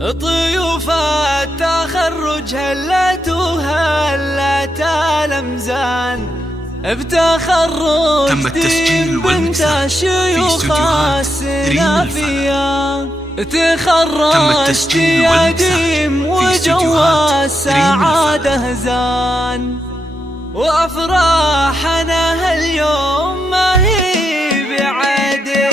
طيوفات تخرج هلت وهلت الأمزان بتخرج دين بنت الشيوخ السلافية. تخرجت يا ديم وجوا السعادة هزان، وأفراحنا هاليوم ما هي بعادي.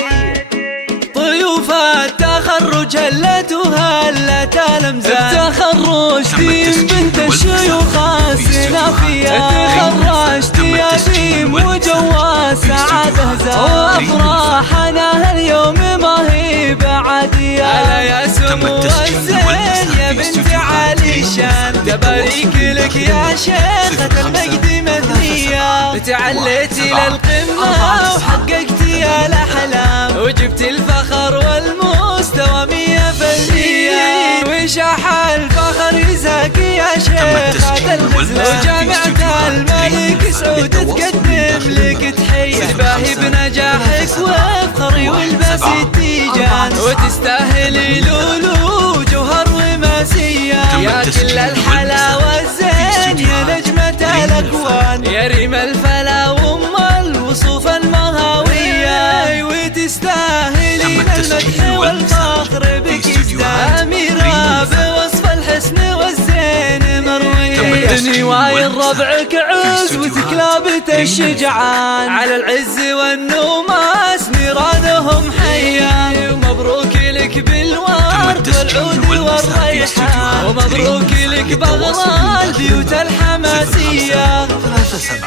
طيوف التخرج هلت وهلت الأمزان بتخرج ديم بنت الشيوخ السلافية. تخرجت يا ديم وجوا السعادة هزان، وأفراحنا هاليوم ما هي بعادية. ألا يا سمو الزين يا بنت علي شان، تبارك لك يا شيخة المجد مثنية. تعليتي للقمة وحققتي الأحلام، وجبت الفخر والمستوى 100%. وشاح الفخر يزاك يا شيخة الغزلان، وجامعة الملك سعود تقدم لك تحية. تباهي بنجاحك وفخري والباس التيجان، وتستاهلي لولو جوهر وماسية. يا كل الحلاوة الزين يا نجمة الأكوان، يا ريم الفلا وام الوصوف المهاوية. وتستاهلين المدح والفخر بك يزداد، أميرة بوصف الحسن والزين مروية. نوايا ربعك عز وتكلابة الشجعان، على العز والنوماس نيرانهم حيان. ومبروك لك بالورد والعود والريحان، ومبروك لك بغلى البيوت الحماسية. 37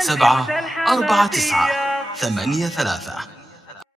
17 49 83